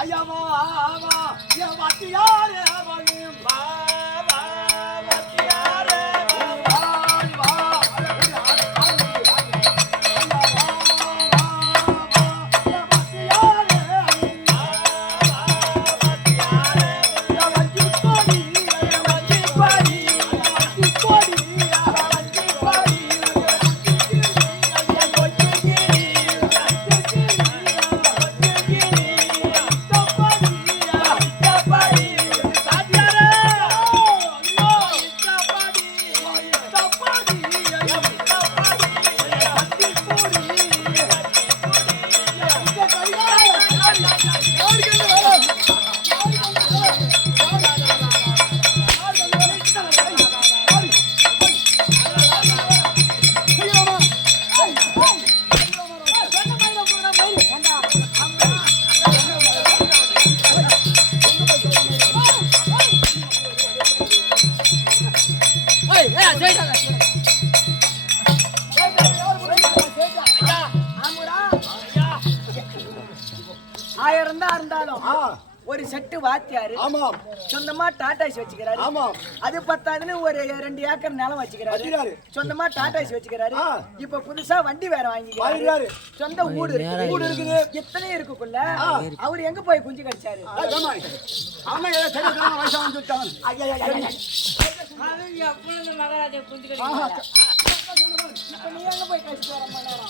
ஐயாமா ஆமா என் வாத்தியாரே அவனும் வா வா வாத்தியாரே வா வா ஒரு செட்டு வாத்தியாரு சொந்தமா டாடாஸ் வச்சுக்கிறாரு. அது பத்தாதுன்னு ஒரு 2 ஏக்கர் நிலம் வச்சுக்கிறாரு. சொந்தமா டாடாஸ் வச்சுக்கிறாரு. இப்ப புதுசா வண்டி வேற வாங்கிக்கிறாரு. சொந்த வீடு இருக்குது. எத்தனை இருக்குள்ள அவரு எங்க போய் குஞ்சு கடிச்சாரு? மகாராஜா குஞ்சு கடிச்சாரு. இப்ப நீ எங்க போய் கடிச்சு வர மாட்டாரா?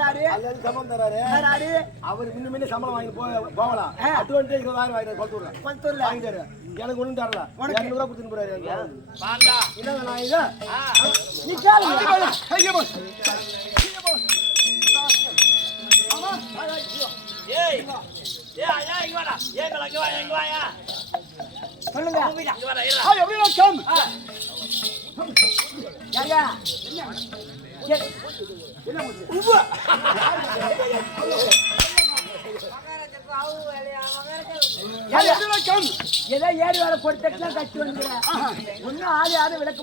தராரு அவர் முன்ன சம்பளம் வாங்கி போகலாம். அது வந்து 20,000 வாங்கிட்டு கொளுத்தூர்ல வாங்கிட்டாரு. எனக்கு ஒண்ணும் தரல. 200 ரூபாய் கொடுத்துட்டு போறாரு. இல்லங்க நான் இத நீ கேளுங்க. ஐயோ போஸ். ஏய் ஐயா இங்க வாடா. ஏய் இங்க வாயா. சொல்லுங்க. இங்க வாடா ஏறா. Hi everyone come. யாங்க என்ன உப்பு ஏதோ ஏறி வர பொறுத்தெல்லாம் கட்டி வந்துக்கிறேன். ஒன்னும் ஆளு யாரும் விளக்க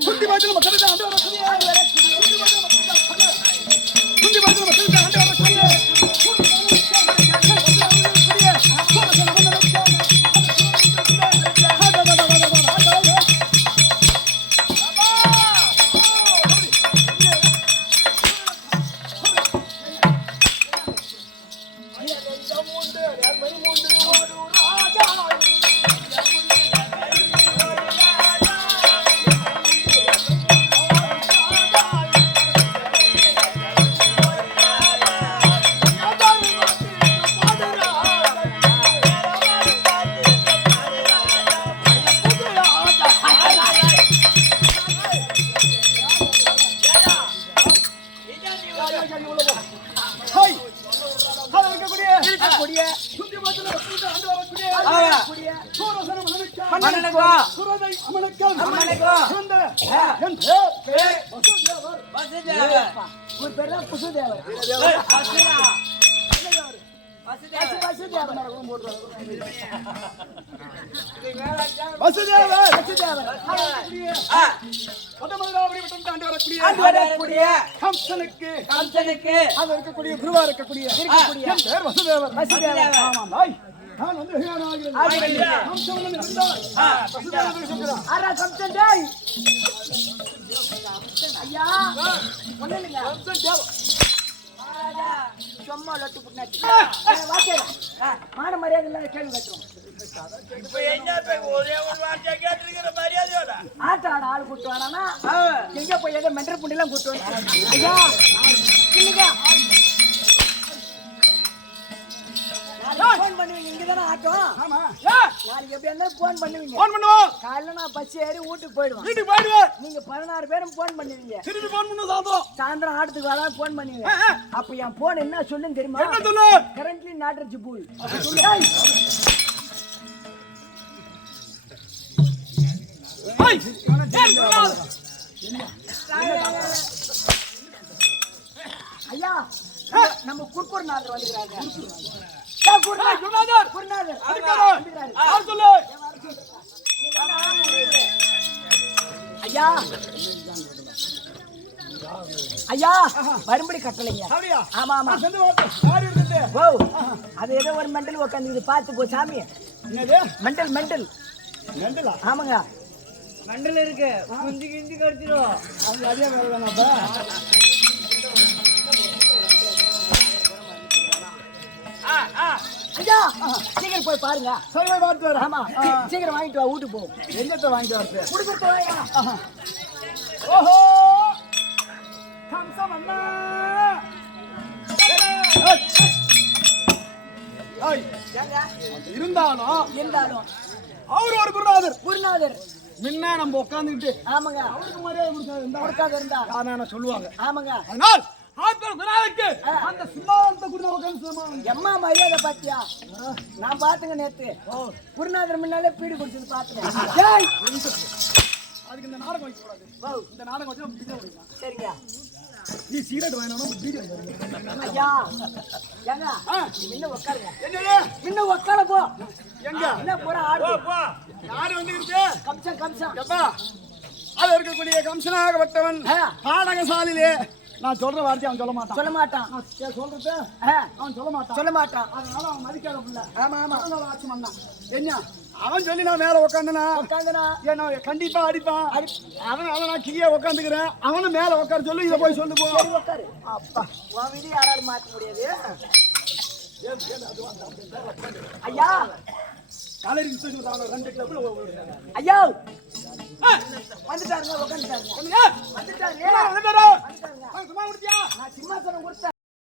குருவா இருக்கக்கூடிய வசுதேவர். நான் வந்து சும்மா லட்டு புண்ணாச்சு மான மரியாதை இல்லாத கேள்வி கட்டுறோம். ஆட்ட ஆட ஆள் கூட்டு வானா எங்க போய் ஏதோ மென்டர் புண்டி எல்லாம் கூட்டு ஐயா இல்லைங்க போன் பண்ணுவீங்க. இங்கதானே ஆட்டம். ஆமா நாளைக்கு எப்படி இருந்தாலும் போன் பண்ணுவீங்க. போன் பண்ணுவோம். காலையில நான் பஸ் ஏறி வீட்டுக்கு போயிடுவேன். நீங்க 16 பேரும் போன் பண்ணுவீங்க. திருப்பி போன் பண்ணு சாயந்தரம் ஆட்டத்துக்கு வர போன் பண்ணுவீங்க. அப்ப என் போன் என்ன சொல்லுன்னு தெரியுமா? என்ன சொல்லு? Currently not reachable. ஐயா நம்ம குர்கூர் நாதர் வந்துக்கிறாங்க. ஐயா ஐயா வரும்படி கட்டளைங்க. ஆமா ஆமா அது ஏதோ ஒரு மெண்டல் உட்காந்து பார்த்து போ சாமி. மெண்டல் மெண்டல் மெண்டலா? ஆமாங்க மெண்டல் இருக்கு. குஞ்சு கிஞ்சி கடிச்சிடும் அவங்க. அதே வேலை தானப்பா. ஐயா சீக்கிரம் போய் பாருங்க. சரி போய் பார்த்து வர. ஆமா சீக்கிரம் வாங்கிட்டு வா. வீட்டுக்கு போ. எங்கத்த வாங்கிட்டு வரது? குடுக்கட்டு வாயா. ஓஹோ கம்சம் அண்ணா. இருந்தாலும் அவர் ஒரு குருநாதர் முன்ன நம்ம உட்காந்துக்கிட்டு. ஆமாங்க அவருக்கு மரியாதை கொடுக்காது இருந்தா நான் சொல்லுவாங்க. ஆமாங்க அதனால் அந்த சிம்மாவந்த குருநாதர் எம்மா மரியாதை பாத்தியா? நான் பாத்துங்க நேத்து குருநாதர் முன்னாலே பீடி குடிச்சது பாத்துங்க. அதுக்கு இந்த நாடகம் வைக்க கூடாது. இந்த நாடகம் வச்சா சரிங்க. நீ சீரட் வாங்கினா ஐயா ஏங்க இன்னும் உட்காருங்க. இன்னும் உட்கார போ. எங்க என்ன போற ஆடு யாரு வந்து கம்சன் கம்சன் எப்பா அது இருக்கக்கூடிய கம்சனாகப்பட்டவன் பாடகசாலிலே. நான் சொல்ற வார்த்தை அவன் சொல்ல மாட்டான். சொல்றது அவன் சொல்ல மாட்டான். அதனால அவன் மதிக்காத பிள்ளை. ஆமா ஆமா ஆட்சி பண்ணான். என்ன அவன் சொல்லி நான் மேல உட்காந்தனா ஏன்னா கண்டிப்பா அடிப்பான். அவன் நான் கீழே உட்காந்துக்கிறேன். அவனும் மேல உட்கார சொல்லு. இதை போய் சொல்லு போ. உட்காரு. அப்பா உன் விதி யாராலும் மாற்ற முடியாது. ஐயா காலரி ஐயா வந்துட்டாருங்க. உட்காந்துட்டாருங்க. வந்துட்டாரு. நான் சிம்மாசனம் கொடுத்தேன்.